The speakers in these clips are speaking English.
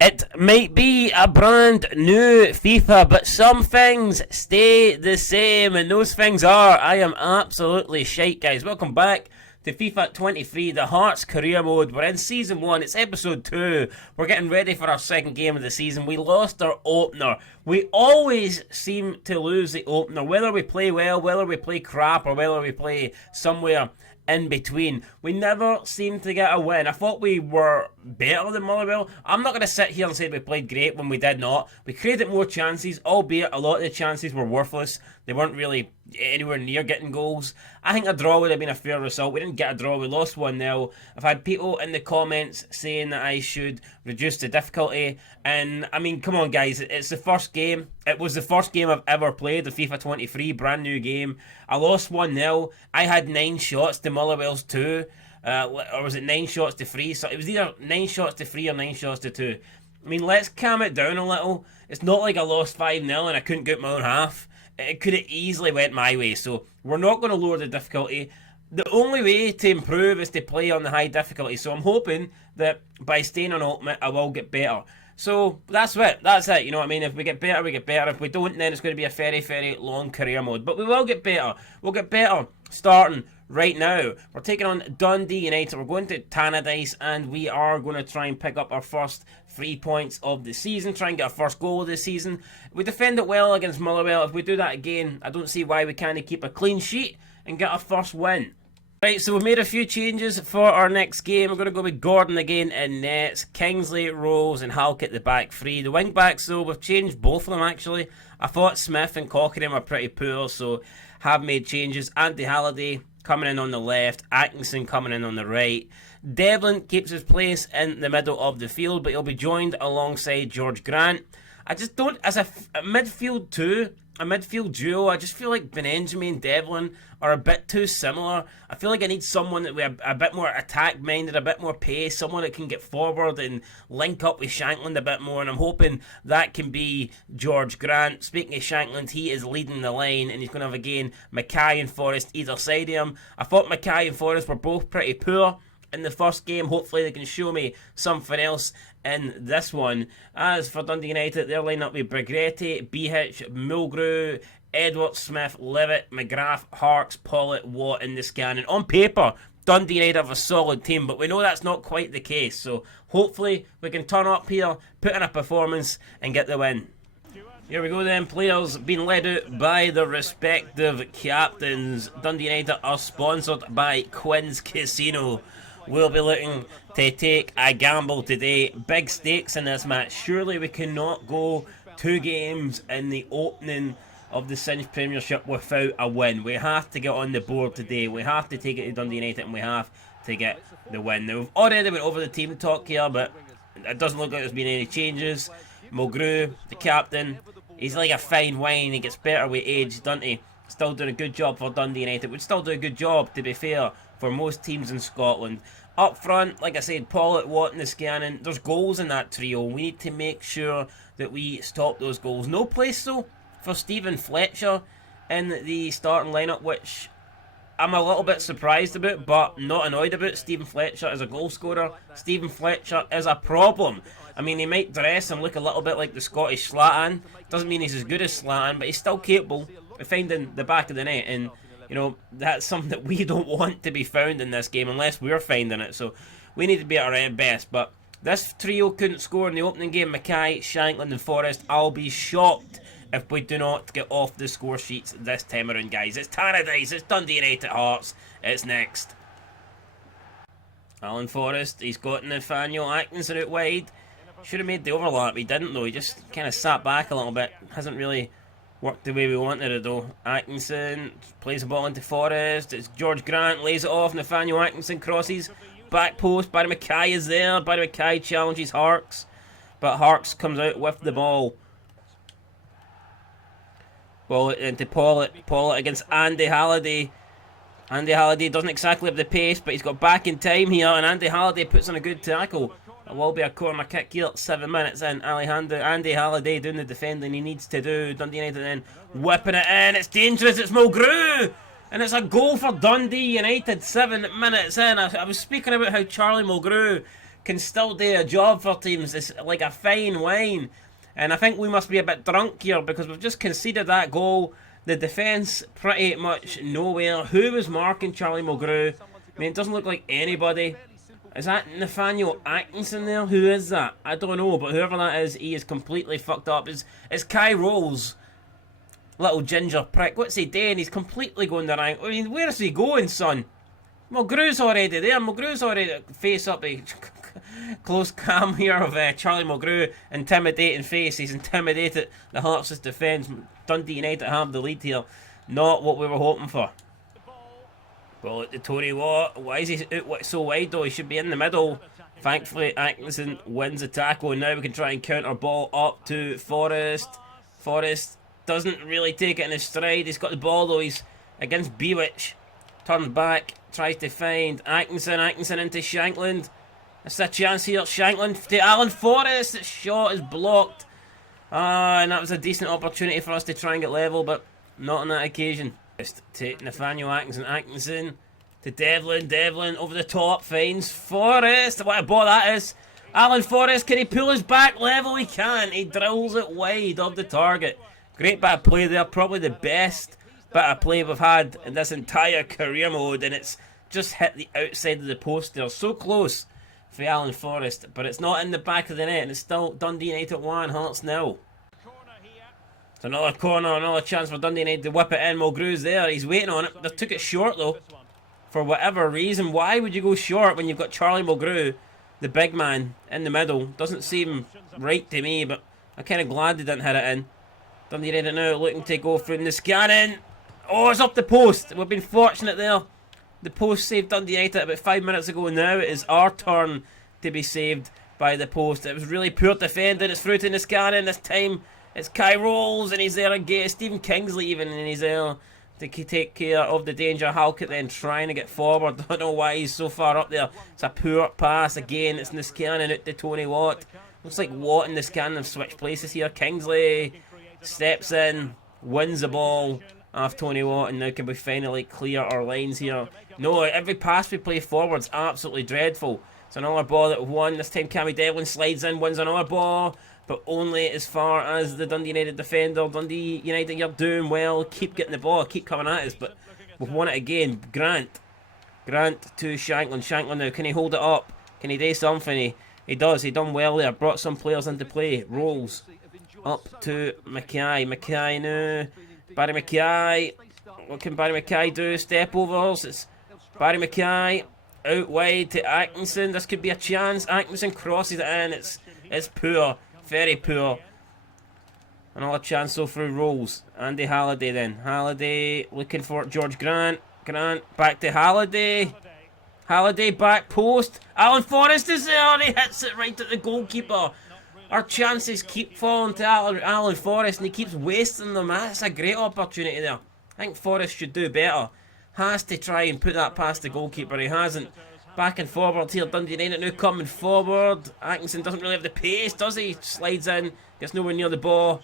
It might be a brand new FIFA, but some things stay the same, and those things are, I am absolutely shite, guys. Welcome back to FIFA 23, the Hearts career mode. We're in Season 1, it's Episode 2. We're getting ready for our second game of the season. We lost our opener. We always seem to lose the opener, whether we play well, whether we play crap, or whether we play somewhere in between. We never seem to get a win. I thought we were better than Mulgrew. I'm not going to sit here and say we played great when we did not. We created more chances, albeit a lot of the chances were worthless. They weren't really anywhere near getting goals. I think a draw would have been a fair result. We didn't get a draw. We lost 1-0. I've had people in the comments saying that I should reduce the difficulty. And, I mean, come on, guys. It's the first game. It was the first game I've ever played, the FIFA 23, brand new game. I lost 1-0. I had 9 shots to Mulgrew's 2. Or was it 9 shots to 3? So it was either 9 shots to 3 or 9 shots to 2. I mean, let's calm it down a little. It's not like I lost 5-0 and I couldn't get my own half. It could have easily went my way. So we're not going to lower the difficulty. The only way to improve is to play on the high difficulty. So I'm hoping that by staying on Ultimate, I will get better. So that's it. That's it. You know what I mean? If we get better, we get better. If we don't, then it's going to be a very, very long career mode. But we will get better. We'll get better starting right now. We're taking on Dundee United. We're going to Tannadice, and we are going to try and pick up our first 3 points of the season. Try and get our first goal of the season. We defend it well against Mulgrew. If we do that again, I don't see why we can't keep a clean sheet and get our first win. Right, so we've made a few changes for our next game. We're going to go with Gordon again in nets, Kingsley, Rose and Hulk at the back three. The wing backs, though, we've changed both of them, actually. I thought Smith and Cochrane were pretty poor, so have made changes. Andy Halliday coming in on the left, Atkinson coming in on the right. Devlin keeps his place in the middle of the field, but he'll be joined alongside George Grant. I just don't, as a midfield two, a midfield duo, I just feel like Benjamin and Devlin are a bit too similar. I feel like I need someone that with a bit more attack-minded, a bit more pace, someone that can get forward and link up with Shankland a bit more, and I'm hoping that can be George Grant. Speaking of Shankland, he is leading the line, and he's going to have, again, Mackay and Forrest either side of him. I thought Mackay and Forrest were both pretty poor in the first game. Hopefully they can show me something else in this one. As for Dundee United, they're lining up with Brigretti, Behich, Mulgrew, Edwards, Smith, Levitt, McGrath, Harks, Pollitt, Watt in the scanning. On paper, Dundee United have a solid team, but we know that's not quite the case. So hopefully we can turn up here, put in a performance and get the win. Here we go then, players being led out by the respective captains. Dundee United are sponsored by Quinn's Casino. We'll be looking to take a gamble today. Big stakes in this match. Surely we cannot go 2 games in the opening of the Cinch Premiership without a win. We have to get on the board today. We have to take it to Dundee United and we have to get the win. Now, we've already went over the team talk here, but it doesn't look like there's been any changes. Mulgrew, the captain, he's like a fine wine. He gets better with age, doesn't he? Still doing a good job for Dundee United. Would still do a good job, to be fair, for most teams in Scotland. Up front, like I said, Pollitt, Watt and the scanning. There's goals in that trio. We need to make sure that we stop those goals. No place, though, for Stephen Fletcher in the starting lineup, which I'm a little bit surprised about, but not annoyed about. Stephen Fletcher is a goal scorer. Stephen Fletcher is a problem. I mean, he might dress and look a little bit like the Scottish Zlatan. Doesn't mean he's as good as Zlatan, but he's still capable of finding the back of the net. And you know, that's something that we don't want to be found in this game unless we're finding it. So we need to be at our best. But this trio couldn't score in the opening game. Mackay, Shankland and Forrest. I'll be shocked if we do not get off the score sheets this time around, guys. It's Tannadice. It's Dundee United Hearts. It's next. Alan Forrest. He's got Nathaniel Atkinson out wide. Should have made the overlap. He didn't, though. He just kind of sat back a little bit. Hasn't really worked the way we wanted it, though. Atkinson plays the ball into Forrest. It's George Grant, lays it off. Nathaniel Atkinson crosses. Back post. Barry Mackay is there. Barry Mackay challenges Harks. But Harks comes out with the ball. Ball into Pollitt. Pollitt against Andy Halliday. Andy Halliday doesn't exactly have the pace, but he's got back in time here. And Andy Halliday puts on a good tackle. It will be a corner kick here, 7 minutes in. Andy Halliday doing the defending he needs to do. Dundee United then whipping it in. It's dangerous. It's Mulgrew. And it's a goal for Dundee United, 7 minutes in. I was speaking about how Charlie Mulgrew can still do a job for teams. It's like a fine wine. And I think we must be a bit drunk here because we've just conceded that goal. The defence pretty much nowhere. Who was marking Charlie Mulgrew? I mean, it doesn't look like anybody. Is that Nathaniel Atkinson there? Who is that? I don't know, but whoever that is, he is completely fucked up. It's Kai Rolls. Little ginger prick. What's he doing? He's completely going the wrong. I mean, where is he going, son? Mulgrew's already there. Mulgrew's already face up a close cam here of Charlie Mulgrew. Intimidating face. He's intimidated the Hearts' defence. Dundee United have the lead here. Not what we were hoping for. Ball at the Tony Watt. Why is he out so wide though? He should be in the middle. Thankfully, Atkinson wins the tackle. And now we can try and counter ball up to Forrest. Forrest doesn't really take it in his stride. He's got the ball though. He's against Bewitch. Turns back. Tries to find Atkinson. Atkinson into Shankland. That's a chance here. Shankland to Alan Forrest. The shot is blocked. And that was a decent opportunity for us to try and get level, but not on that occasion. Just to Nathaniel Atkinson. Atkinson to Devlin. Devlin over the top. Finds Forrest. What a ball that is. Alan Forrest, can he pull his back level? He can. He drills it wide of the target. Great bit of play there. Probably the best bit of play we've had in this entire career mode, and it's just hit the outside of the post there. So close for Alan Forrest, but it's not in the back of the net, and it's still Dundee United 1, Hearts 0. It's another corner, another chance for Dundee United to whip it in. Mulgrew's there. He's waiting on it. They took it short though, for whatever reason. Why would you go short when you've got Charlie Mulgrew, the big man, in the middle? Doesn't seem right to me, but I'm kind of glad they didn't hit it in. Dundee United now looking to go through the scanning. Oh, it's up the post. We've been fortunate there. The post saved Dundee United about 5 minutes ago. Now it is our turn to be saved by the post. It was really poor defending. It's through to the scanning. This time it's Kai Rolls, and he's there again. Stephen Kingsley even, and he's there to take care of the danger. Halkett then trying to get forward. Don't know why he's so far up there. It's a poor pass again. It's Niskanen out to Tony Watt. Looks like Watt and Niskanen have switched places here. Kingsley steps in, wins the ball off Tony Watt, and now can we finally clear our lines here. No, every pass we play forward's absolutely dreadful. It's another ball that we've won. This time Cammy Devlin slides in, wins another ball, but only as far as the Dundee United defender. Dundee United, you're doing well. Keep getting the ball, keep coming at us, but we've won it again. Grant to Shankland. Shankland now, can he hold it up? Can he do something? He does. He done well there. Brought some players into play. Rolls up to Mackay. Mackay now. Barry Mackay. What can Barry Mackay do? Step overs. It's Barry Mackay out wide to Atkinson. This could be a chance. Atkinson crosses it in. It's poor. Very poor. Another chance though through Rolls. Andy Halliday then. Halliday looking for George Grant. Grant back to Halliday. Halliday back post. Alan Forrest is there, and he hits it right at the goalkeeper. Our chances keep falling to Alan Forrest, and he keeps wasting them. That's a great opportunity there. I think Forrest should do better. Has to try and put that past the goalkeeper. He hasn't. Back and forward here. Dundee United now coming forward. Atkinson doesn't really have the pace, does he? Slides in. Gets nowhere near the ball.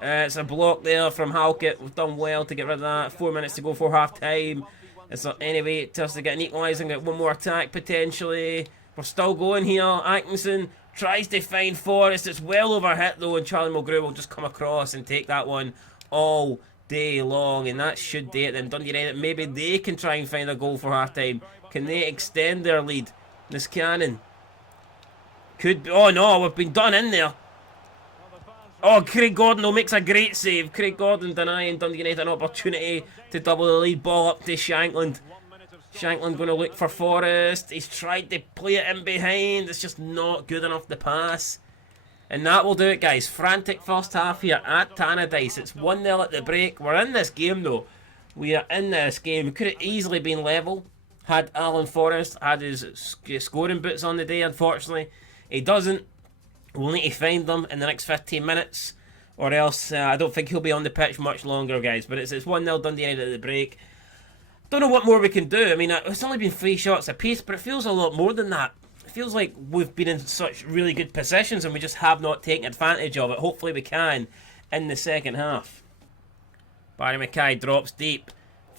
It's a block there from Halkett. We've done well to get rid of that. 4 minutes to go for half time. Is there any way to us to get an equaliser and get one more attack potentially? We're still going here. Atkinson tries to find Forrest. It's well overhit though, and Charlie Mulgrew will just come across and take that one all day long, and that should do it then. Dundee United, maybe they can try and find a goal for half time. Can they extend their lead? Niskanen could be. Oh no, we've been done in there. Oh, Craig Gordon though makes a great save. Craig Gordon denying Dundee United an opportunity to double the lead. Ball up to Shankland. Shankland going to look for Forrest. He's tried to play it in behind. It's just not good enough to pass. And that will do it, guys. Frantic first half here at Tannadice. It's 1-0 at the break. We're in this game, though. We are in this game. We could have easily been level had Alan Forrest had his scoring boots on the day. Unfortunately, he doesn't. We'll need to find them in the next 15 minutes, or else I don't think he'll be on the pitch much longer, guys. But it's 1-0 Dundee United at the break. Don't know what more we can do. I mean, it's only been 3 shots apiece, but it feels a lot more than that. It feels like we've been in such really good positions and we just have not taken advantage of it. Hopefully we can in the second half. Barry Mackay drops deep.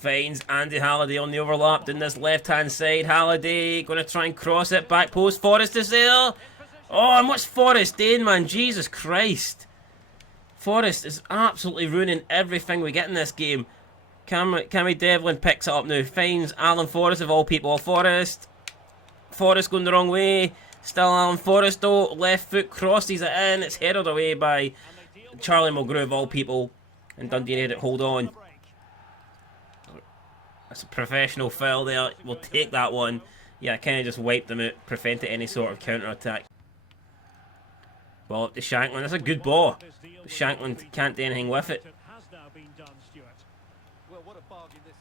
Finds Andy Halliday on the overlap in this left-hand side. Halliday going to try and cross it. Back post. Forrest is there. Oh, and what's Forrest doing, man? Jesus Christ. Forrest is absolutely ruining everything we get in this game. Cammy Devlin picks it up now. Finds Alan Forrest of all people. Forrest going the wrong way. Still Alan Forrest though. Left foot crosses it in. It's headed away by Charlie Mulgrew of all people. And Dundee United hold on. That's a professional foul there. We'll take that one. Yeah, kind of just wiped them out. Prevented any sort of counter-attack. Ball up to Shanklin. That's a good ball. Shanklin can't do anything with it.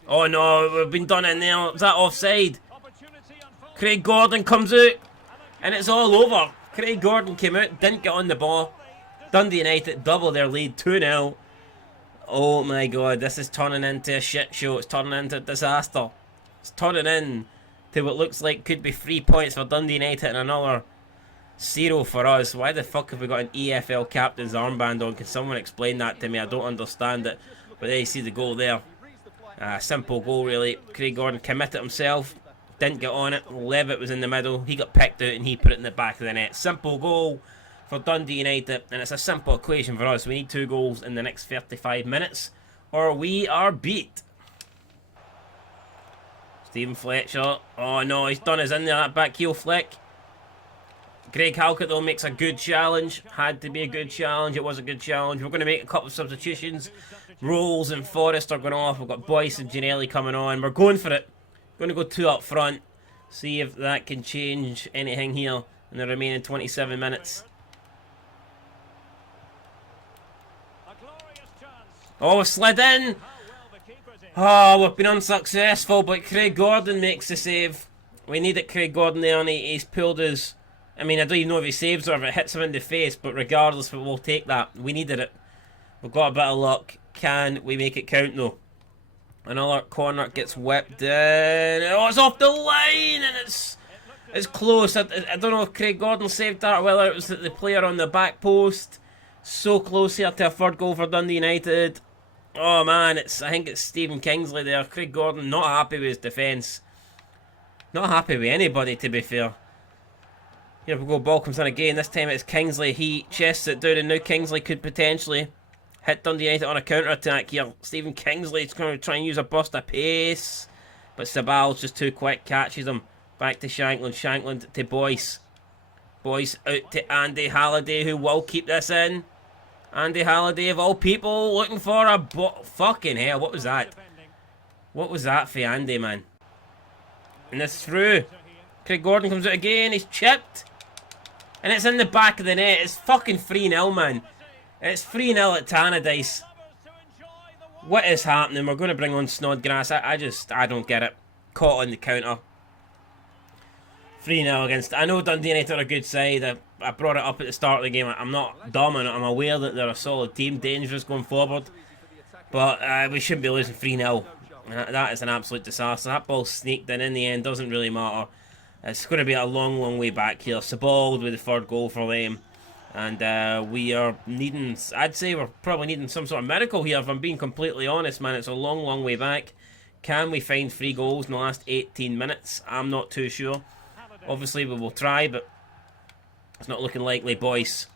Oh no, we've been done in there. Was that offside? Craig Gordon comes out. And it's all over. Craig Gordon came out, didn't get on the ball. Dundee United double their lead, 2-0. Oh my god, this is turning into a shit show. It's turning into a disaster. It's turning into what looks like could be 3 points for Dundee United and another 0 for us. Why the fuck have we got an EFL captain's armband on? Can someone explain that to me? I don't understand it. But there you see the goal there. Simple goal really. Craig Gordon committed himself. Didn't get on it. Levitt was in the middle. He got picked out and he put it in the back of the net. Simple goal for Dundee United. And it's a simple equation for us. We need 2 goals in the next 35 minutes or we are beat. Stephen Fletcher. Oh no, he's done his in there. That back heel flick. Greg Halkett though makes a good challenge. Had to be a good challenge. It was a good challenge. We're going to make a couple of substitutions. Rolls and Forrest are going off. We've got Boyce and Ginelli coming on. We're going for it. Going to go 2 up front. See if that can change anything here in the remaining 27 minutes. Oh, slid in. Oh, we've been unsuccessful, but Craig Gordon makes the save. We needed Craig Gordon there, and he's pulled his... I mean, I don't even know if he saves or if it hits him in the face, but regardless, we'll take that. We needed it. We've got a bit of luck. Can we make it count, though? Another corner gets whipped in. Oh, it's off the line, and it's close. I don't know if Craig Gordon saved that or whether it was the player on the back post. So close here to a 3rd goal for Dundee United. Oh man, I think it's Stephen Kingsley there. Craig Gordon not happy with his defence. Not happy with anybody, to be fair. Here we go, ball comes in again. This time it's Kingsley. He chests it down, and now Kingsley could potentially hit Dundee United on a counter-attack here. Stephen Kingsley's going to try and use a burst of pace. But Sabal's just too quick, catches him. Back to Shanklin. Shanklin to Boyce. Boyce out to Andy Halliday, who will keep this in. Andy Halliday, of all people, looking for a... Fucking hell, what was that? What was that for Andy, man? And it's through. Craig Gordon comes out again. He's chipped. And it's in the back of the net. It's fucking 3-0, man. It's 3-0 at Tannadice. What is happening? We're going to bring on Snodgrass. I don't get it. Caught on the counter. 3-0 against... I know Dundee United are a good side. I brought it up at the start of the game. I'm not dumb and I'm aware that they're a solid team, dangerous going forward. But we shouldn't be losing 3-0. That is an absolute disaster. That ball sneaked in the end. Doesn't really matter. It's going to be a long, long way back here. Sabald with the 3rd goal for them. And we are needing... I'd say we're probably needing some sort of miracle here, if I'm being completely honest, man. It's a long, long way back. Can we find 3 goals in the last 18 minutes? I'm not too sure. Obviously, we will try, but it's not looking likely. Boyce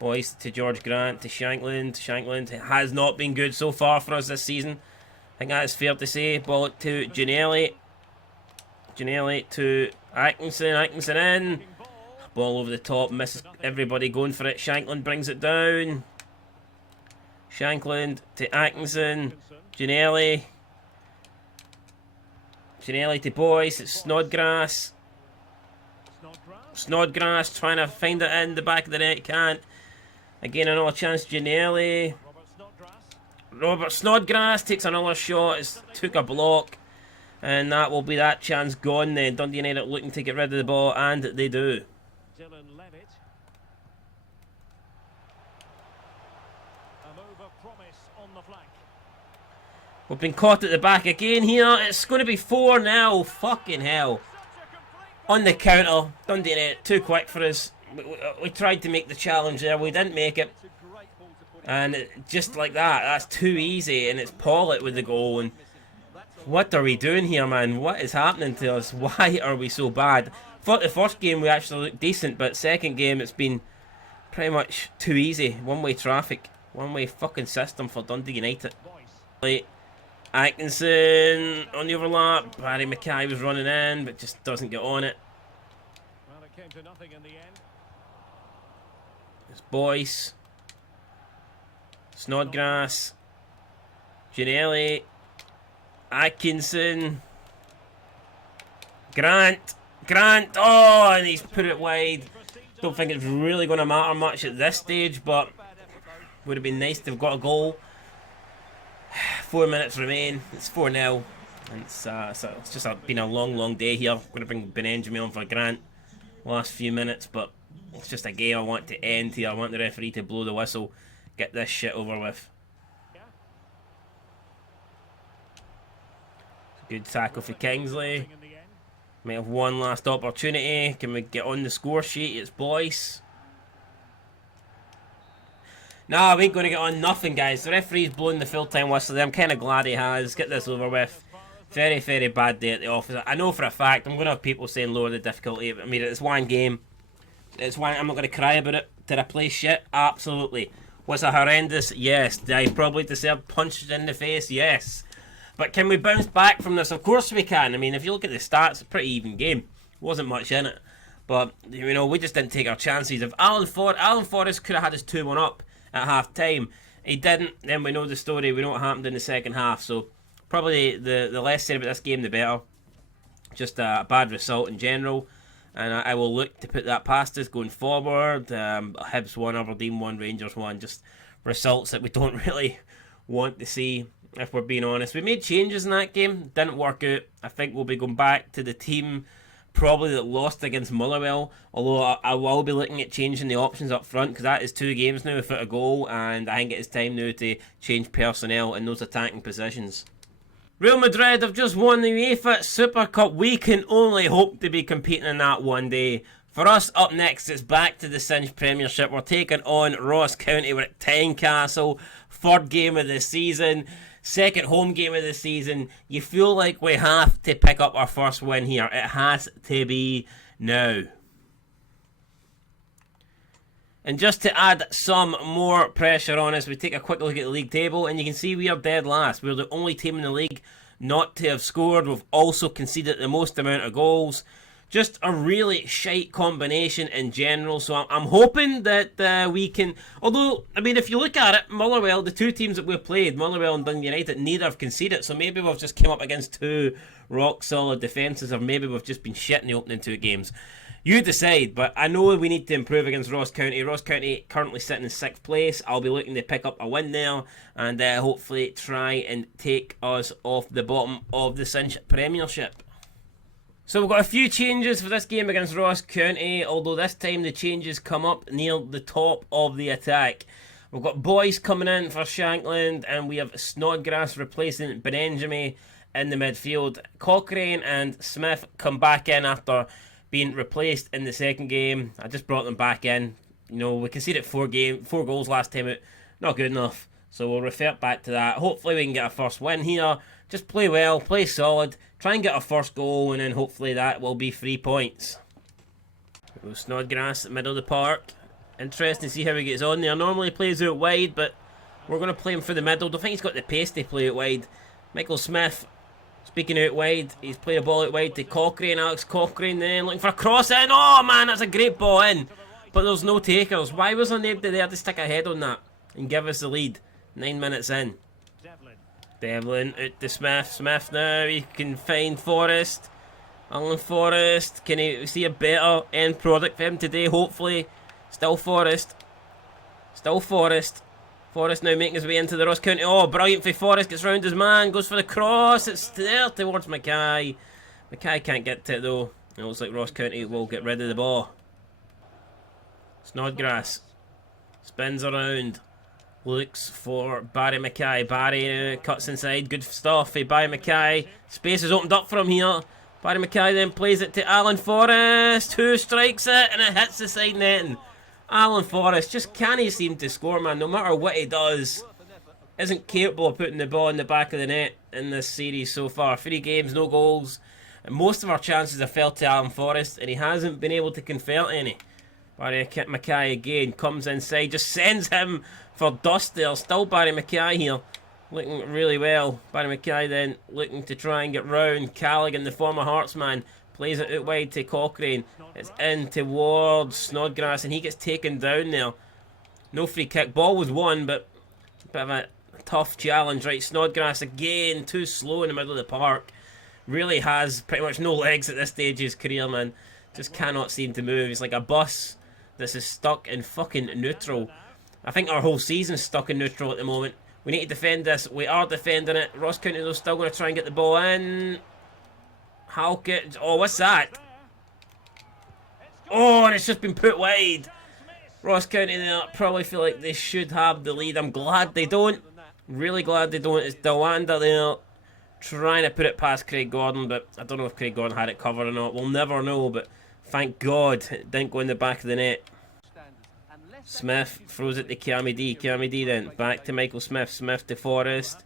to George Grant, to Shanklin. It has not been good so far for us this season. I think that is fair to say. Ball to Ginelli. Ginelli to Atkinson. Atkinson in. Ball over the top. Misses everybody going for it. Shanklin brings it down. Shanklin to Atkinson. Ginelli. Ginelli to Boyce. It's Snodgrass. Snodgrass trying to find it in the back of the net. Can't. Again, another chance. Ginelli. Robert Snodgrass takes another shot. It's took a block. And that will be that chance gone then. Dundee United looking to get rid of the ball, and they do. We've been caught at the back again here. It's going to be 4-0. Fucking hell. On the counter. Dundee United too quick for us. We tried to make the challenge there. We didn't make it. And just like that, that's too easy. And it's Pollitt with the goal. And What are we doing here, man? What is happening to us? Why are we so bad? Thought the first game we actually looked decent, but second game it's been pretty much too easy. One-way traffic. One-way fucking system for Dundee United. Like, Atkinson on the overlap. Barry Mackay was running in, but just doesn't get on it. Well, it came to nothing in the end. It's Boyce. Snodgrass. Gianelli. Atkinson. Grant. Oh, and he's put it wide. Don't think it's really going to matter much at this stage, but would have been nice to have got a goal. 4 minutes remain. It's 4-0. And it's just been a long day here. I'm going to bring Benjamin on for Grant last few minutes, but it's just a game I want to end here. I want the referee to blow the whistle, get this shit over with. Good tackle for Kingsley. Might have one last opportunity. Can we get on the score sheet? It's Boyce. Nah, we ain't going to get on nothing, guys. The referee's blowing the full-time whistle. I'm kind of glad he has. Get this over with. Very, very bad day at the office. I know for a fact I'm going to have people saying lower the difficulty. I mean, it's one game. It's one. I'm not going to cry about it. Did I play shit? Absolutely. Was it horrendous? Yes. Did I probably deserve punched in the face? Yes. But can we bounce back from this? Of course we can. I mean, if you look at the stats, it's a pretty even game. Wasn't much in it. But, you know, we just didn't take our chances. If Alan Forrest could have had us 2-1 up at half-time. He didn't. Then we know the story. We know what happened in the second half. So, probably the less said about this game, the better. Just a bad result in general. And I will look to put that past us going forward. Hibs 1, Aberdeen 1, Rangers 1. Just results that we don't really want to see, if we're being honest. We made changes in that game. Didn't work out. I think we'll be going back to the team probably that lost against Motherwell. Although I will be looking at changing the options up front, because that is 2 games now without a goal. And I think it is time now to change personnel in those attacking positions. Real Madrid have just won the UEFA Super Cup. We can only hope to be competing in that one day. For us, up next, it's back to the Cinch Premiership. We're taking on Ross County. We're at Tynecastle. 3rd game of the season. 2nd home game of the season. You feel like we have to pick up our first win here. It has to be now. And just to add some more pressure on us, we take a quick look at the league table, and you can see we are dead last. We're the only team in the league not to have scored. We've also conceded the most amount of goals. Just a really shite combination in general. So I'm hoping that we can... Although, I mean, if you look at it, Motherwell, the 2 teams that we've played, Motherwell and Dundee United, neither have conceded. So maybe we've just come up against 2 rock-solid defences, or maybe we've just been shit in the opening 2 games. You decide, but I know we need to improve against Ross County. Ross County currently sitting in 6th place. I'll be looking to pick up a win there and hopefully try and take us off the bottom of the Cinch Premiership. So we've got a few changes for this game against Ross County, although this time the changes come up near the top of the attack. We've got Boyce coming in for Shankland, and we have Snodgrass replacing Benjamin in the midfield. Cochrane and Smith come back in after being replaced in the second game. I just brought them back in. You know, we conceded 4 goals last time out. Not good enough. So we'll revert back to that. Hopefully we can get a first win here. Just play well, play solid, try and get a first goal, and then hopefully that will be 3 points. Snodgrass, middle of the park. Interesting to see how he gets on there. Normally he plays out wide, but we're going to play him through the middle. Don't think he's got the pace to play out wide. Michael Smith, speaking out wide, he's played a ball out wide to Cochrane. Alex Cochrane then looking for a cross in. Oh man, that's a great ball in. But there's no takers. Why was there nobody there to stick a head on that and give us the lead? 9 minutes in. Devlin out to Smith. Smith now, he can find Forrest. Alan Forrest, can he see a better end product for him today, hopefully. Still Forrest. Still Forrest. Forrest now making his way into the Ross County. Oh, brilliant for Forrest, gets round his man, goes for the cross. It's there towards Mackay. Mackay can't get to it though. It looks like Ross County will get rid of the ball. Snodgrass spins around. Looks for Barry Mackay. Barry cuts inside. Good stuff. Barry Mackay. Space is opened up for him here. Barry Mackay then plays it to Alan Forrest, who strikes it and it hits the side netting. Alan Forrest just can't seem to score, man, no matter what he does. isn't capable of putting the ball in the back of the net in this series so far. 3 games, no goals. And most of our chances have fell to Alan Forrest, and he hasn't been able to convert any. Barry Mackay again comes inside, just sends him for dust there. Still Barry Mackay here, looking really well. Barry Mackay then looking to try and get round. Callaghan, the former Hearts man, plays it out wide to Cochrane. It's in towards Snodgrass, and he gets taken down there. No free kick. Ball was won, but a bit of a tough challenge. Right, Snodgrass again, too slow in the middle of the park. Really has pretty much no legs at this stage of his career, man. Just cannot seem to move. He's like a bus that's stuck in fucking neutral. I think our whole season's stuck in neutral at the moment. We need to defend this. We are defending it. Ross County, though, still going to try and get the ball in. Halkett. Oh, what's that? Oh, and it's just been put wide. Ross County there probably feel like they should have the lead. I'm glad they don't. Really glad they don't. It's Dewanda there trying to put it past Craig Gordon, but I don't know if Craig Gordon had it covered or not. We'll never know, but thank God it didn't go in the back of the net. Smith throws it to Kiami D. Kiami D then back to Michael Smith. Smith to Forrest.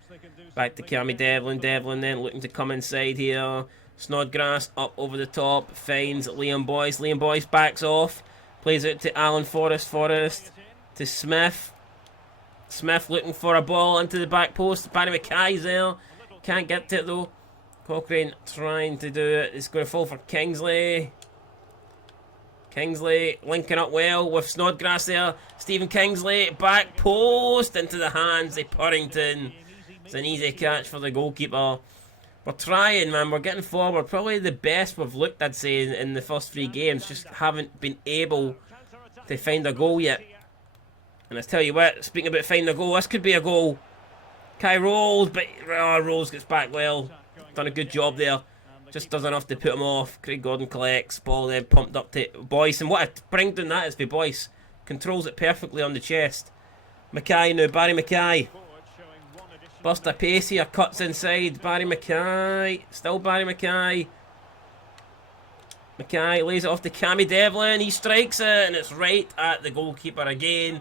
Back to Kiami Devlin. Devlin then looking to come inside here. Snodgrass up over the top. Finds Liam Boyce. Liam Boyce backs off. Plays it to Alan Forrest. Forrest to Smith. Smith looking for a ball into the back post. Barry Mackay's there. Can't get to it though. Cochrane trying to do it. It's going to fall for Kingsley. Kingsley linking up well with Snodgrass there. Stephen Kingsley, back post into the hands of Purrington. It's an easy catch for the goalkeeper. We're trying, man. We're getting forward. Probably the best we've looked, I'd say, in the first 3 games. Just haven't been able to find a goal yet. And I tell you what, speaking about finding a goal, this could be a goal. Kai rolls, but Rose gets back well. Done a good job there. Just does enough to put him off. Craig Gordon collects. Ball then pumped up to Boyce. And what a bring down that is for Boyce. Controls it perfectly on the chest. Mackay now. Barry Mackay. Buster pace here. Cuts inside. Barry Mackay. Still Barry Mackay. Mackay lays it off to Cammy Devlin. He strikes it. And it's right at the goalkeeper again.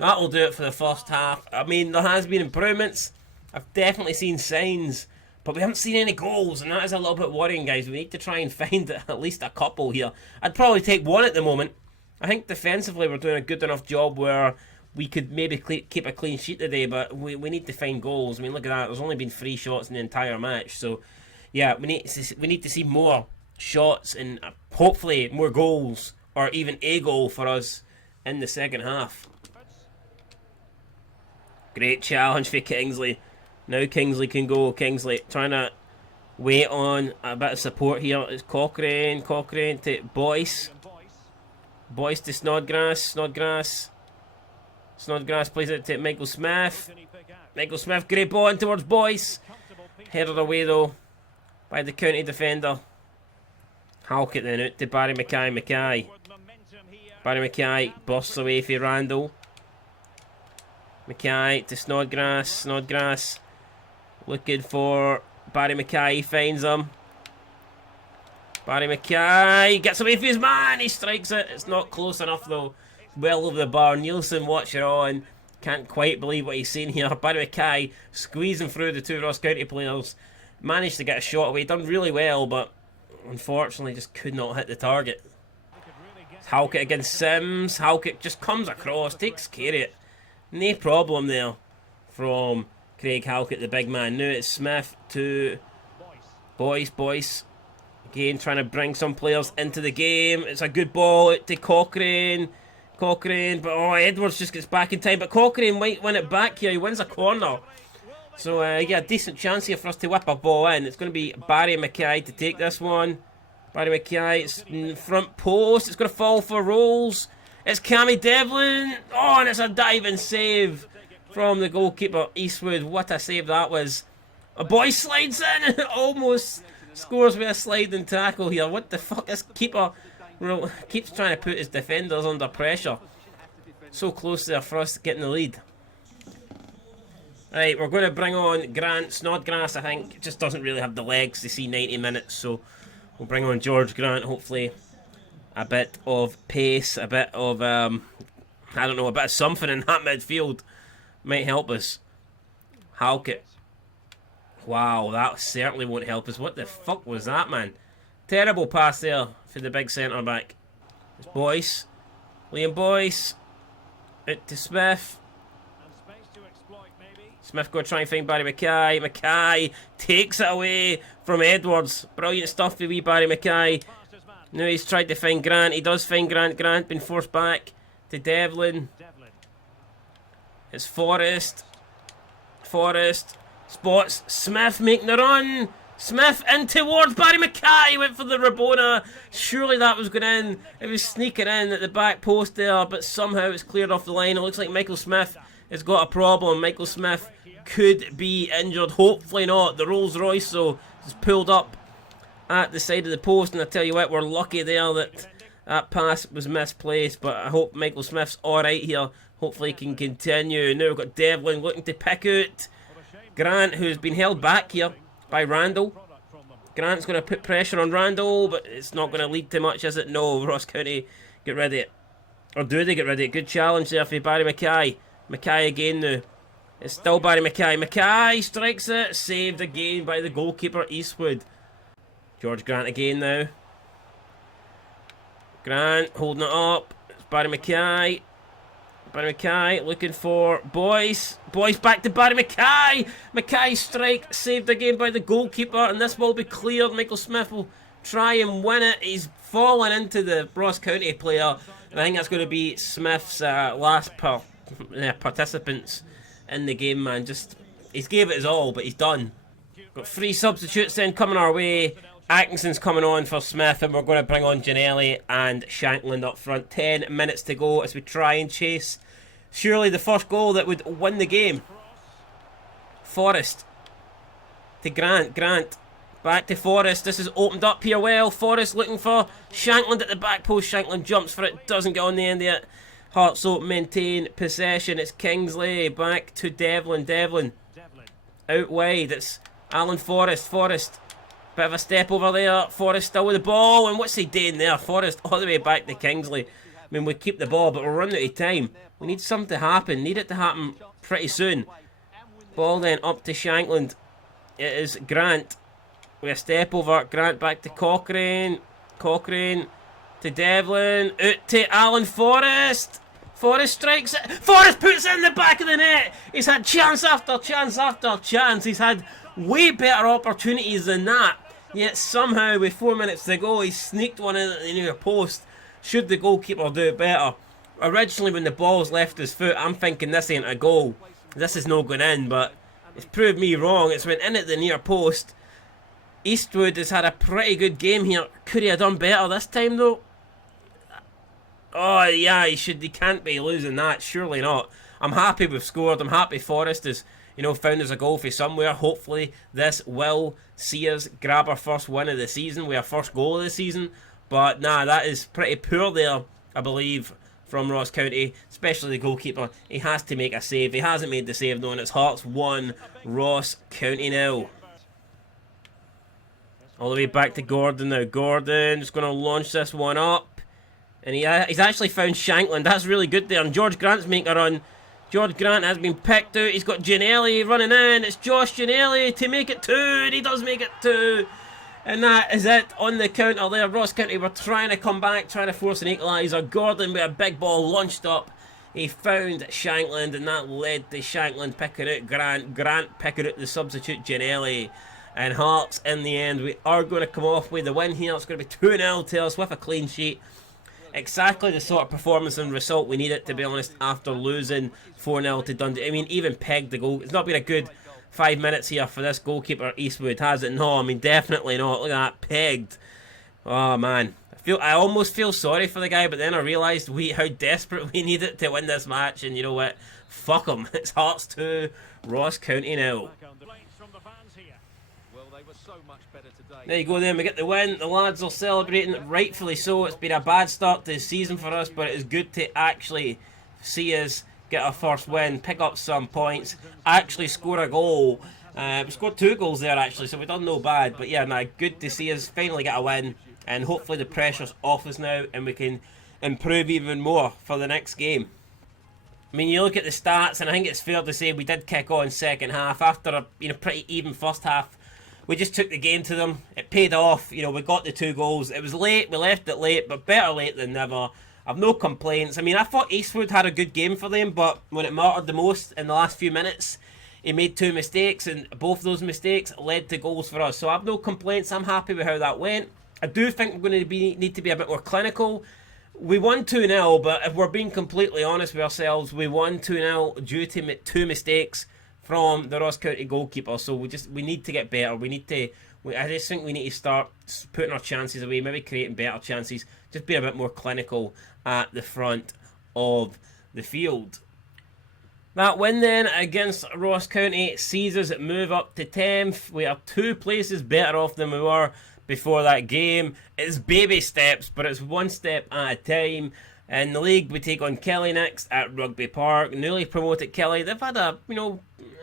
That'll do it for the first half. I mean, there has been improvements. I've definitely seen signs. But we haven't seen any goals, and that is a little bit worrying, guys. We need to try and find at least a couple here. I'd probably take one at the moment. I think defensively we're doing a good enough job where we could maybe keep a clean sheet today, but we need to find goals. I mean, look at that. There's only been 3 shots in the entire match. So, yeah, we need to see more shots and hopefully more goals, or even a goal for us in the second half. Great challenge for Kingsley. Now Kingsley can go. Kingsley trying to wait on a bit of support here. It's Cochrane. Cochrane to Boyce. Boyce to Snodgrass. Snodgrass. Snodgrass plays it to Michael Smith. Michael Smith, great ball in towards Boyce. Headed away though by the county defender. Halkett then out to Barry Mackay. Mackay. Barry Mackay bursts away for Randall. Mackay to Snodgrass. Snodgrass looking for Barry Mackay. He finds him. Barry Mackay gets away from his man. He strikes it. It's not close enough though. Well over the bar. Neilson, watch it on. Can't quite believe what he's seen here. Barry Mackay squeezing through the 2 Ross County players. Managed to get a shot away. Done really well, but unfortunately just could not hit the target. Halkett against Sims. Halkett just comes across, takes care of it. No problem there from Craig Halkett, the big man. Now it's Smith to Boyce. Boyce again trying to bring some players into the game. It's a good ball out to Cochrane. Cochrane, but oh, Edwards just gets back in time. But Cochrane might win it back here. He wins a corner. So, yeah, a decent chance here for us to whip a ball in. It's going to be Barry Mackay to take this one. Barry Mackay, it's in front post. It's going to fall for Rolls. It's Cammy Devlin. Oh, and it's a diving save from the goalkeeper, Eastwood. What a save that was. A boy slides in and almost scores with a sliding tackle here. What the fuck? This keeper keeps trying to put his defenders under pressure. So close there for us getting the lead. Right, we're going to bring on Grant. Snodgrass, I think, just doesn't really have the legs to see 90 minutes. So we'll bring on George Grant, hopefully. A bit of pace, a bit of, I don't know, a bit of something in that midfield might help us. Halkett. Wow, that certainly won't help us. What the fuck was that, man? Terrible pass there for the big centre back. It's Boyce. Liam Boyce. Out to Smith. Smith going to try and find Barry Mackay. Mackay takes it away from Edwards. Brilliant stuff for wee Barry Mackay. Now he's tried to find Grant. He does find Grant. Grant been forced back to Devlin. It's Forrest. Forrest spots Smith making the run. Smith in towards Barry Mackay. Went for the Rabona. Surely that was going in. It was sneaking in at the back post there, but somehow it's cleared off the line. It looks like Michael Smith has got a problem. Michael Smith could be injured. Hopefully not. The Rolls Royce so is pulled up at the side of the post, and I tell you what, we're lucky there that that pass was misplaced, but I hope Michael Smith's alright here. Hopefully he can continue. Now we've got Devlin looking to pick out Grant, who's been held back here by Randall. Grant's going to put pressure on Randall, but it's not going to lead to much, is it? No, Ross County get rid of it. Or do they get rid of it? Good challenge there for Barry Mackay. Mackay again now. It's still Barry Mackay. Mackay strikes it. Saved again by the goalkeeper, Eastwood. George Grant again now. Grant holding it up. It's Barry Mackay. Barry Mackay looking for Boyce. Boyce back to Barry Mackay. Mackay strike saved again by the goalkeeper, and this will be cleared. Michael Smith will try and win it. He's fallen into the Ross County player, and I think that's going to be Smith's last participants in the game, man. Just he's gave it his all, but he's done. Got 3 substitutes then coming our way. Atkinson's coming on for Smith, and we're going to bring on Ginnelly and Shankland up front. 10 minutes to go as we try and chase surely the first goal that would win the game. Forrest to Grant. Grant back to Forrest. This is opened up here well. Forrest looking for Shankland at the back post. Shankland jumps for it, doesn't get on the end of it. Hearts so maintain possession. It's Kingsley back to Devlin. Devlin out wide. It's Alan Forrest. Forrest. Bit of a step over there. Forrest still with the ball. And what's he doing there? Forrest all the way back to Kingsley. I mean, we keep the ball, but we're running out of time. We need something to happen. Need it to happen pretty soon. Ball then up to Shankland. It is Grant. With a step over. Grant back to Cochrane. Cochrane to Devlin. Out to Alan Forrest. Forrest strikes it. Forrest puts it in the back of the net. He's had chance after chance after chance. He's had way better opportunities than that. Yet somehow with 4 minutes to go he sneaked one in at the near post. Should the goalkeeper do it better? Originally when the ball's left his foot I'm thinking this ain't a goal. This is no going in, but it's proved me wrong. It's went in at the near post. Eastwood has had a pretty good game here. Could he have done better this time though? Oh yeah, he can't be losing that, surely not. I'm happy we've scored. I'm happy Forrest has, you know, found us a goal for somewhere. Hopefully this will see us grab our first win of the season, with our first goal of the season. But nah, that is pretty poor there, I believe, from Ross County, especially the goalkeeper. He has to make a save. He hasn't made the save though, and it's Hearts 1, Ross County 0. All the way back to Gordon now. Gordon is going to launch this one up. And he's actually found Shankland. That's really good there. And George Grant's making a run. George Grant has been picked out. He's got Ginnelly running in. It's Josh Ginnelly to make it 2. And he does make it 2. And that is it on the counter there. Ross County were trying to come back, trying to force an equaliser. Gordon with a big ball launched up. He found Shankland, and that led to Shankland picking out Grant. Grant picking out the substitute Ginnelly. And Hearts, in the end, we are going to come off with the win here. It's going to be 2-0 to us with a clean sheet. Exactly the sort of performance and result we needed, to be honest, after losing 4-0 to Dundee. I mean, even pegged the goal. It's not been a good 5 minutes here for this goalkeeper, Eastwood, has it? No, I mean, definitely not. Look at that, pegged. Oh, man. I almost feel sorry for the guy, but then I realised how desperate we needed to win this match, and you know what? Fuck him. It's Hearts 2, Ross County 0. There you go then, we get the win. The lads are celebrating, rightfully so. It's been a bad start to the season for us, but it is good to actually see us get our first win, pick up some points, actually score a goal. We scored 2 goals there actually, so we've done no bad. But yeah, nah, good to see us finally get a win, and hopefully the pressure's off us now and we can improve even more for the next game. I mean, you look at the stats, and I think it's fair to say we did kick on second half after a pretty even first half. We just took the game to them. It paid off. We got the 2 goals. It was late. We left it late, but better late than never. I've no complaints. I mean, I thought Eastwood had a good game for them, but when it mattered the most in the last few minutes, he made 2 mistakes, and both those mistakes led to goals for us. So I've no complaints. I'm happy with how that went. I do think we're going to need to be a bit more clinical. We won 2-0, but if we're being completely honest with ourselves, we won 2-0 due to 2 mistakes from the Ross County goalkeeper. So we need to get better. I just think we need to start putting our chances away, maybe creating better chances, just be a bit more clinical at the front of the field. That win then against Ross County sees us move up to 10th. We are 2 places better off than we were before that game. It's baby steps, but it's 1 step at a time. In the league, we take on Kelly next at Rugby Park. Newly promoted Kelly, they've had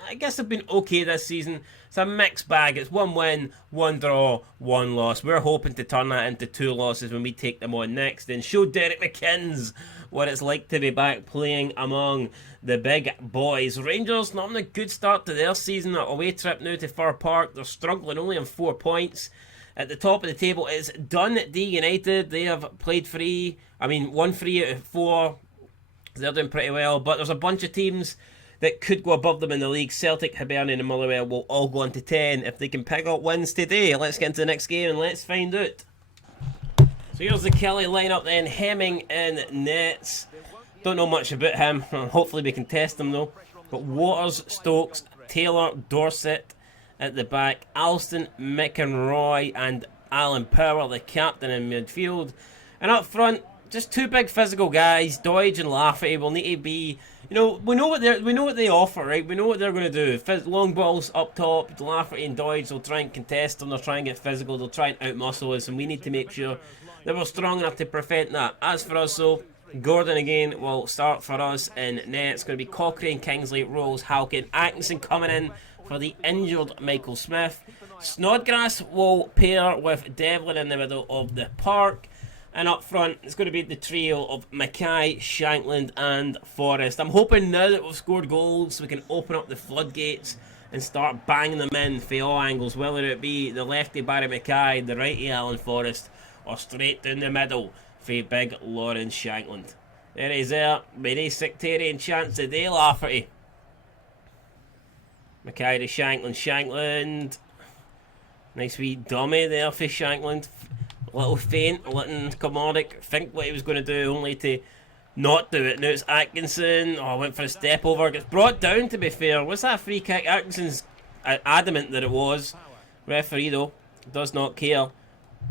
I guess they've been okay this season. It's a mixed bag. It's 1 win, 1 draw, 1 loss. We're hoping to turn that into 2 losses when we take them on next and show Derek McKinns what it's like to be back playing among the big boys. Rangers not on a good start to their season. Away trip now to Fir Park. They're struggling only on 4 points. At the top of the table is Dundee United. They have played 1 3 out of 4. They're doing pretty well, but there's a bunch of teams that could go above them in the league. Celtic, Hibernian and Motherwell will all go on to 10 if they can pick up wins today. Let's get into the next game and let's find out. So here's the Kelly lineup then. Hemming in nets. Don't know much about him. Hopefully we can test him though. But Waters, Stokes, Taylor, Dorset at the back. Alston, McInroy and Alan Power, the captain in midfield. And up front, just 2 big physical guys. Doidge and Lafferty will need to be... we know what they offer, right? We know what they're going to do. Long balls up top. Lafferty and Doidge will try and contest them. They'll try and get physical. They'll try and outmuscle us, and we need to make sure that we're strong enough to prevent that. As for us, though, Gordon again will start for us in net. It's going to be Cochrane, Kingsley, Rose, Halkin, Atkinson coming in for the injured Michael Smith. Snodgrass will pair with Devlin in the middle of the park. And up front, it's going to be the trio of Mackay, Shankland and Forrest. I'm hoping now that we've scored goals, we can open up the floodgates and start banging them in for all angles, whether it be the lefty Barry Mackay, the righty Alan Forrest, or straight down the middle for big Lawrence Shankland. There he's there, many sectarian chants today, Lafferty. Mackay to Shankland, Shankland. Nice wee dummy there for Shankland. Little feint, letting Kilmarnock think what he was going to do, only to not do it. Now it's Atkinson. Oh, went for a step over. Gets brought down, to be fair. Was that a free kick? Atkinson's adamant that it was. Referee, though, does not care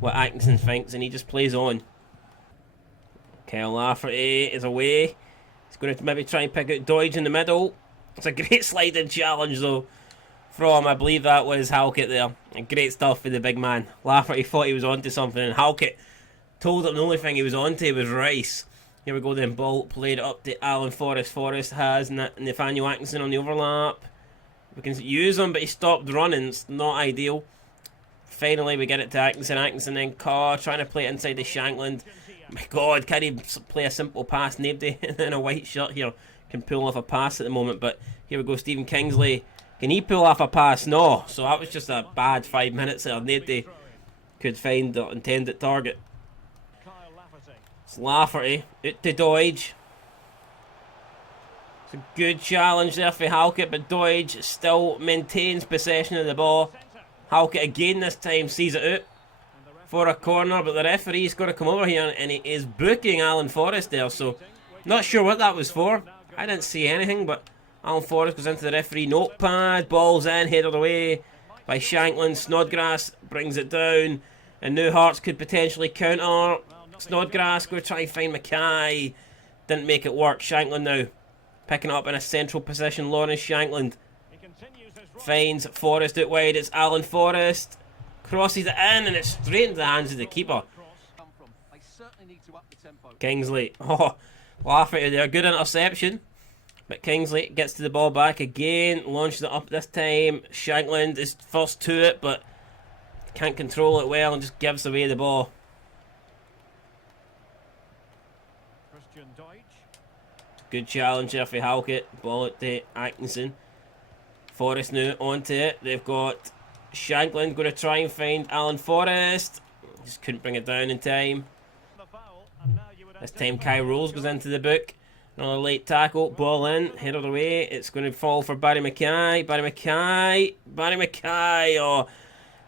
what Atkinson thinks, and he just plays on. Kyle Lafferty is away. He's going to maybe try and pick out Doidge in the middle. It's a great sliding challenge, though, from, I believe that was Halkett there. And great stuff for the big man. Lafferty thought he was onto something, and Halkett told him the only thing he was onto was Rice. Here we go then, ball played up to Alan Forrest. Forrest has Nathaniel Atkinson on the overlap. We can use him, but he stopped running. It's not ideal. Finally, we get it to Atkinson. Atkinson then Carr trying to play it inside the Shankland. My God, can he play a simple pass? Nobody in a white shirt here can pull off a pass at the moment, but here we go, Stephen Kingsley. Can he pull off a pass? No. So that was just a bad 5 minutes there. Nobody could find the intended target. It's Lafferty out to Doidge. It's a good challenge there for Halkett, but Doidge still maintains possession of the ball. Halkett again this time sees it out for a corner, but the referee's got to come over here and he is booking Alan Forrest there, so not sure what that was for. I didn't see anything, but Alan Forrest goes into the referee notepad, ball's in, headed away by Shankland. Snodgrass brings it down, and now Hearts could potentially counter. Snodgrass go try and find Mackay, didn't make it work. Shankland now picking it up in a central position. Lawrence Shankland finds Forrest out wide. It's Alan Forrest, crosses it in, and it's straight into the hands of the keeper. Kingsley, oh, Lafferty there, good interception. But Kingsley gets to the ball back again, launches it up this time. Shankland is first to it, but can't control it well and just gives away the ball. Good challenge there for Halkett. Ball it to Atkinson. Forrest now onto it. They've got Shanklin going to try and find Alan Forrest. Just couldn't bring it down in time. This time Kai Rolls goes into the book. Another late tackle. Ball in. Headed away. It's going to fall for Barry Mackay. Barry Mackay. Oh,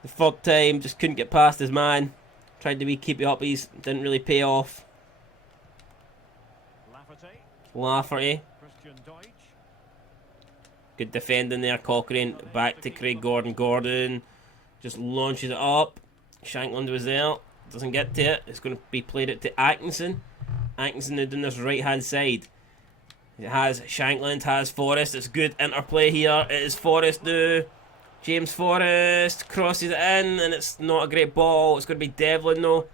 the third time. Just couldn't get past his man. Tried to keep it up. Didn't really pay off. Lafferty. Good defending there. Cochrane back to Craig Gordon. Gordon just launches it up. Shankland was there. Doesn't get to it. It's going to be played it to Atkinson. Atkinson now doing this right hand side. It has Shankland, has Forrest. It's good interplay here. It is Forrest now. James Forrest crosses it in, and it's not a great ball. It's going to be Devlin though.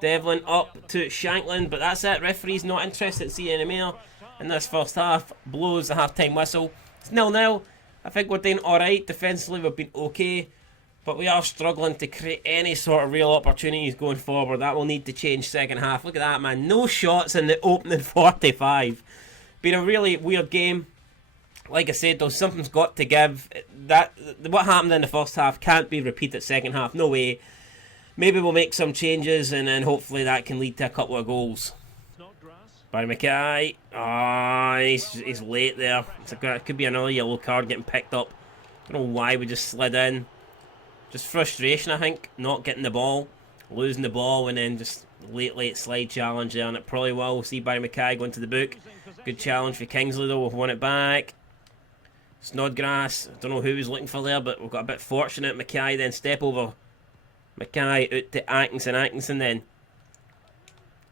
Devlin up to Shankland, but that's it. Referee's not interested in seeing any more in this first half. Blows the half-time whistle. It's 0-0. I think we're doing alright. Defensively we've been okay, but we are struggling to create any sort of real opportunities going forward. That will need to change second half. Look at that, man. No shots in the opening 45. Been a really weird game. Like I said, though, something's got to give. What happened in the first half can't be repeated second half. No way. Maybe we'll make some changes, and then hopefully that can lead to a couple of goals. Barry Mackay. He's late there. It could be another yellow card getting picked up. I don't know why we just slid in. Just frustration, I think. Not getting the ball. Losing the ball, and then just late slide challenge there. And it probably will. We'll see Barry Mackay going to the book. Good challenge for Kingsley, though. We've won it back. Snodgrass. I don't know who was looking for there, but we've got a bit fortunate. Mackay then step over. Mackay out to Atkinson. Atkinson then.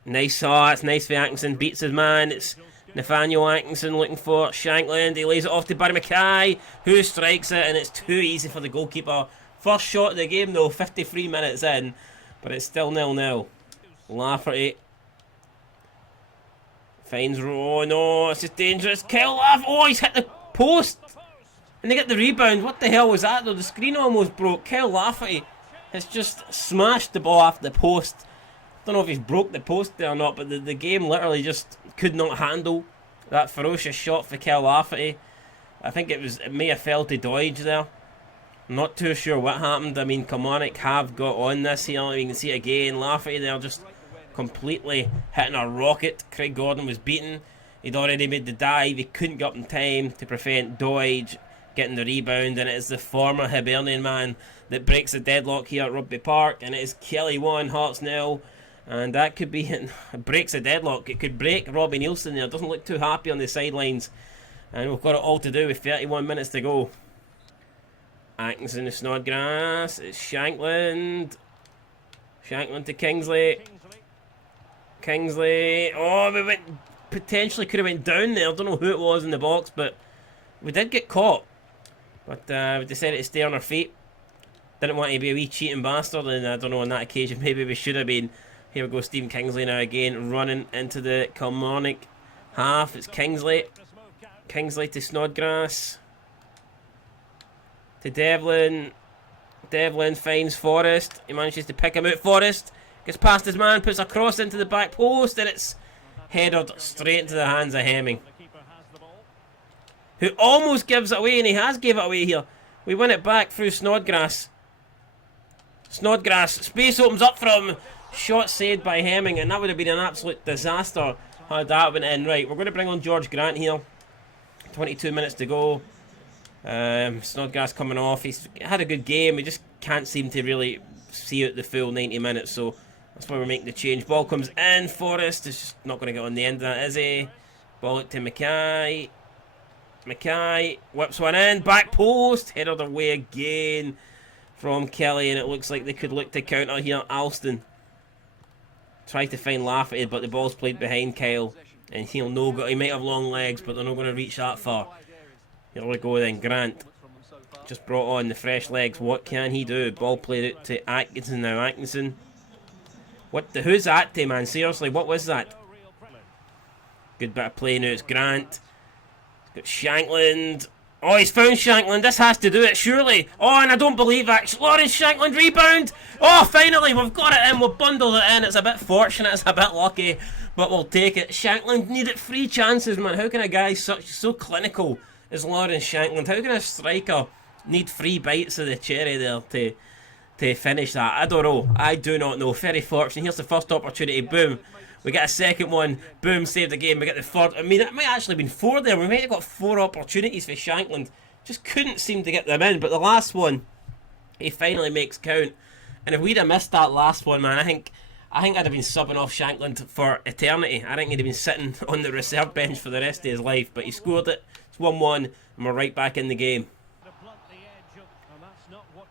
Nice. It's nice for Atkinson. Beats his man. It's Nathaniel Atkinson looking for Shankland. He lays it off to Barry Mackay, who strikes it, and it's too easy for the goalkeeper. First shot of the game, though, 53 minutes in, but it's still 0-0. Lafferty. Finds. Oh no, it's just dangerous. Kyle Laff. Oh, he's hit the post. And they get the rebound. What the hell was that, though? The screen almost broke. Kyle Lafferty has just smashed the ball off the post. Don't know if he's broke the post there or not, but the game literally just could not handle that ferocious shot for Kyle Lafferty. I think it may have fell to Doidge there. I'm not too sure what happened. I mean, Kilmarnock have got on this here. You can see it again. Lafferty there just completely hitting a rocket. Craig Gordon was beaten. He'd already made the dive. He couldn't get up in time to prevent Doidge getting the rebound, and it is the former Hibernian man that breaks the deadlock here at Rugby Park, and it is Kelly 1, Hearts 0, and that could be it. Breaks the deadlock. It could break Robbie Neilson there. Doesn't look too happy on the sidelines, and we've got it all to do with 31 minutes to go. Atkinson to Snodgrass. It's Shankland to Kingsley. Oh, we potentially could have went down there. I don't know who it was in the box, but we did get caught. But we decided to stay on our feet. Didn't want to be a wee cheating bastard, and I don't know, on that occasion maybe we should have been. Here we go, Stephen Kingsley now again, running into the Kilmarnock half. It's Kingsley to Snodgrass. To Devlin. Devlin finds Forrest. He manages to pick him out. Forrest gets past his man, puts a cross into the back post, and it's headed straight into the hands of Hemming, who almost gives it away, and he has gave it away here. We win it back through Snodgrass. Space opens up for him. Shot saved by Hemming, and that would have been an absolute disaster had that went in. Right, we're going to bring on George Grant here. 22 minutes to go. Snodgrass coming off. He's had a good game. We just can't seem to really see out the full 90 minutes, so that's why we're making the change. Ball comes in. Forrest is just not going to get on the end of that, is he? Ball to Mackay. Mackay whips one in. Back post. Headed away again from Kelly, and it looks like they could look to counter here. Alston tries to find Lafferty, but the ball's played behind Kyle, and he might have long legs, but they're not going to reach that far. Here we go then. Grant just brought on the fresh legs. What can he do? Ball played out to Atkinson now. Atkinson. Who's that to, man? Seriously, what was that? Good bit of play now. It's Grant. He's got Shankland. Oh, he's found Shankland. This has to do it, surely. Oh, and I don't believe that. Lawrence Shankland rebound. Oh, finally, we've got it in. We've bundled it in. It's a bit fortunate. It's a bit lucky. but we'll take it. Shankland needed 3 chances, man. How can a guy so clinical as Lawrence Shankland, how can a striker need 3 bites of the cherry there to finish that? I don't know. I do not know. Very fortunate. Here's the first opportunity. Boom. We get a second one. Boom. Save the game. We get the third. I mean, it might actually have been 4 there. We might have got 4 opportunities for Shankland. Just couldn't seem to get them in. But the last one, he finally makes count. And if we'd have missed that last one, man, I think I'd have been subbing off Shankland for eternity. I think he'd have been sitting on the reserve bench for the rest of his life. But he scored it. It's 1-1, and we're right back in the game.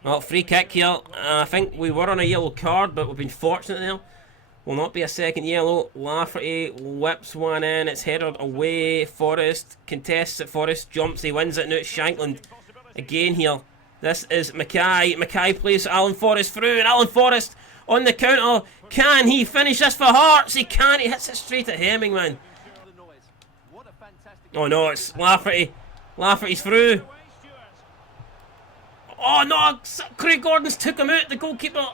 Well, free kick here. I think we were on a yellow card, but we've been fortunate there. Will not be a second yellow. Lafferty whips one in. It's headed away. Forrest contests it. Forrest jumps. He wins it. Now it's Shankland again here. This is Mackay. Mackay plays Alan Forrest through, and Alan Forrest on the counter. Can he finish this for Hearts? He can't. He hits it straight at Hemming, man. Oh no, it's Lafferty. Lafferty's through. Oh no, Craig Gordon's took him out. The goalkeeper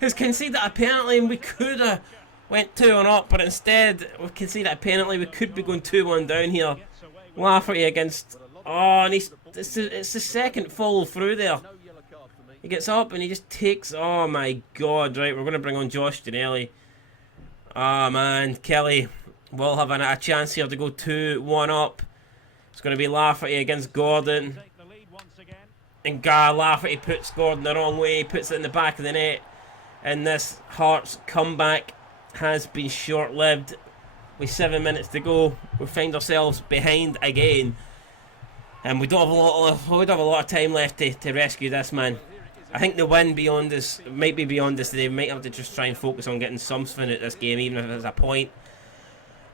has conceded a penalty, and we could have went 2-1 up, but instead we've conceded a penalty. We could be going 2-1 down here. Lafferty against... Oh, and it's the second follow through there. He gets up and he just takes... Oh my god, right, we're going to bring on Josh Ginnelly. Oh man, Kelly will have a chance here to go 2-1 up. It's going to be Lafferty against Gordon. And Lafferty puts Gordon the wrong way, puts it in the back of the net. And this Hearts comeback has been short-lived. With 7 minutes to go, we find ourselves behind again. And we don't have a lot of time left to rescue this, man. I think the win beyond us might be beyond us today. We might have to just try and focus on getting something out of this game, even if it's a point.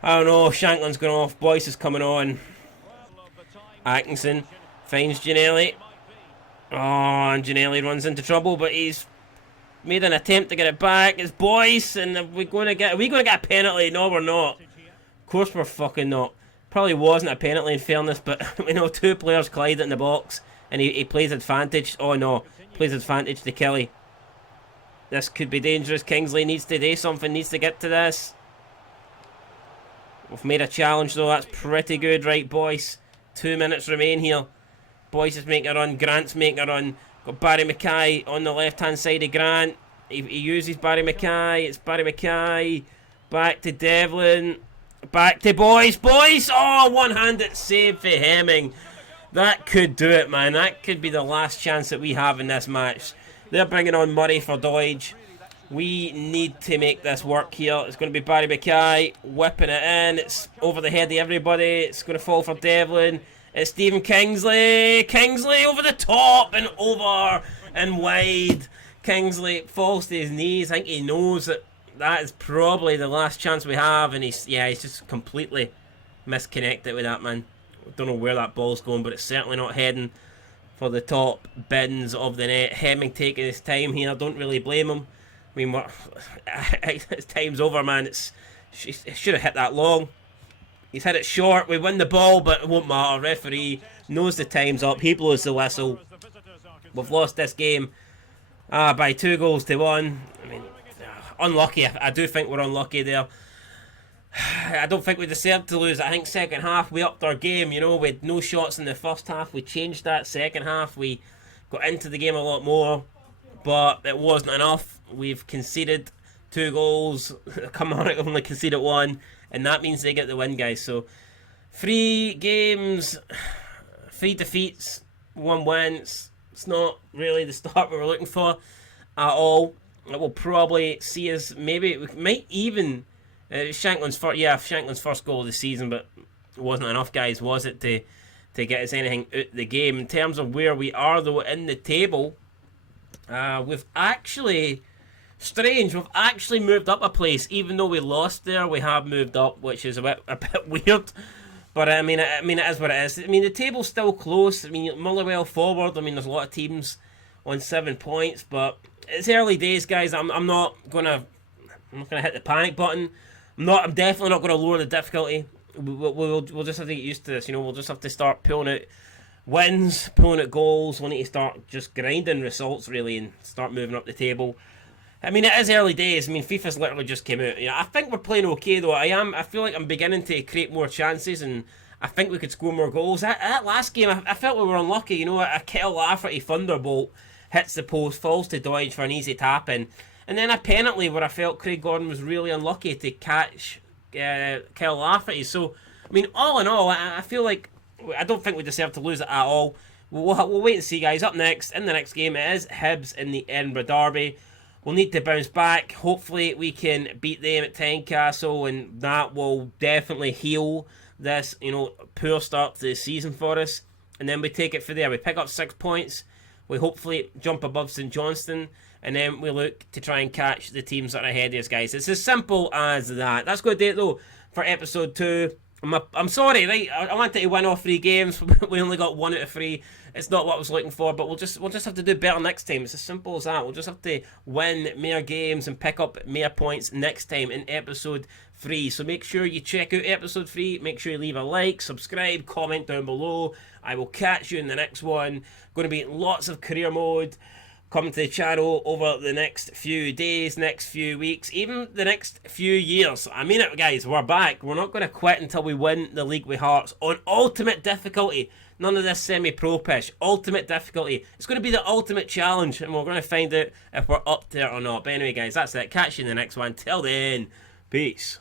I don't know. Shankland's going off. Boyce is coming on. Atkinson finds Ginnelly. Oh, and Ginnelly runs into trouble, but he's made an attempt to get it back. It's Boyce, and are we going to get a penalty? No, we're not. Of course we're fucking not. Probably wasn't a penalty in fairness, but we know 2 players collide in the box, and he plays advantage. Oh no, plays advantage to Kelly. This could be dangerous. Kingsley needs to do something, needs to get to this. We've made a challenge though, that's pretty good, right Boyce? 2 minutes remain here. Boyce is making a run, Grant's making a run. Got Barry Mackay on the left hand side of Grant. He uses Barry Mackay. It's Barry Mackay. Back to Devlin. Back to Boyce. Boyce! Oh, one-handed save for Hemming. That could do it, man. That could be the last chance that we have in this match. They're bringing on Murray for Deutsch. We need to make this work here. It's going to be Barry Mackay whipping it in. It's over the head of everybody. It's going to fall for Devlin. It's Stephen Kingsley. Kingsley over the top and over and wide. Kingsley falls to his knees. I think he knows that is probably the last chance we have, and he's just completely misconnected with that, man. I don't know where that ball's going, but it's certainly not heading for the top bins of the net. Hemming taking his time here. I don't really blame him. I mean, his time's over, man. It should have hit that long. He's hit it short. We win the ball, but it won't matter. Referee knows the time's up. He blows the whistle. We've lost this game by 2-1. I mean, unlucky. I do think we're unlucky there. I don't think we deserved to lose. I think second half we upped our game. You know, we had no shots in the first half. We changed that second half. We got into the game a lot more, but it wasn't enough. We've conceded 2 goals. Kilmarnock only conceded 1. And that means they get the win, guys. So, 3 games, 3 defeats, 1 win. It's not really the start we were looking for at all. It will probably see us, maybe, we might even, Shankland's first goal of the season, but it wasn't enough, guys, was it, to get us anything out of the game. In terms of where we are, though, in the table, we've actually... Strange, we've actually moved up a place. Even though we lost there, we have moved up, which is a bit weird. But I mean, it is what it is. I mean, the table's still close. I mean, Motherwell forward. I mean, there's a lot of teams on 7 points, but it's early days, guys. I'm not gonna hit the panic button. I'm definitely not gonna lower the difficulty. We'll just have to get used to this. You know, we'll just have to start pulling out wins, pulling out goals. We'll need to start just grinding results really, and start moving up the table. I mean, it is early days. I mean, FIFA's literally just came out. I think we're playing okay though. I feel like I'm beginning to create more chances, and I think we could score more goals. That last game, I felt we were unlucky. A Kel Lafferty thunderbolt hits the post, falls to Doidge for an easy tap in, and then a penalty where I felt Craig Gordon was really unlucky to catch Kel Lafferty. So, I mean, all in all, I feel like I don't think we deserve to lose it at all. We'll wait and see, guys. Up next, in the next game, it is Hibs in the Edinburgh Derby. We'll need to bounce back. Hopefully we can beat them at Tynecastle, and that will definitely heal this, poor start to the season for us. And then we take it from there. We pick up 6 points. We hopefully jump above St Johnstone, and then we look to try and catch the teams that are ahead of us, guys. It's as simple as that. That's going to do it, though, for episode 2. I'm sorry, right? I wanted to win all 3 games. We only got 1 out of 3. It's not what I was looking for, but we'll just have to do better next time. It's as simple as that. We'll just have to win more games and pick up more points next time in episode 3. So make sure you check out episode 3. Make sure you leave a like, subscribe, comment down below. I will catch you in the next one. Going to be lots of career mode coming to the channel over the next few days, next few weeks, even the next few years. I mean it, guys, we're back. We're not going to quit until we win the league with Hearts on ultimate difficulty. None of this semi-pro pish. Ultimate difficulty. It's going to be the ultimate challenge, and we're going to find out if we're up there or not. But anyway, guys, that's it. Catch you in the next one. Till then, peace.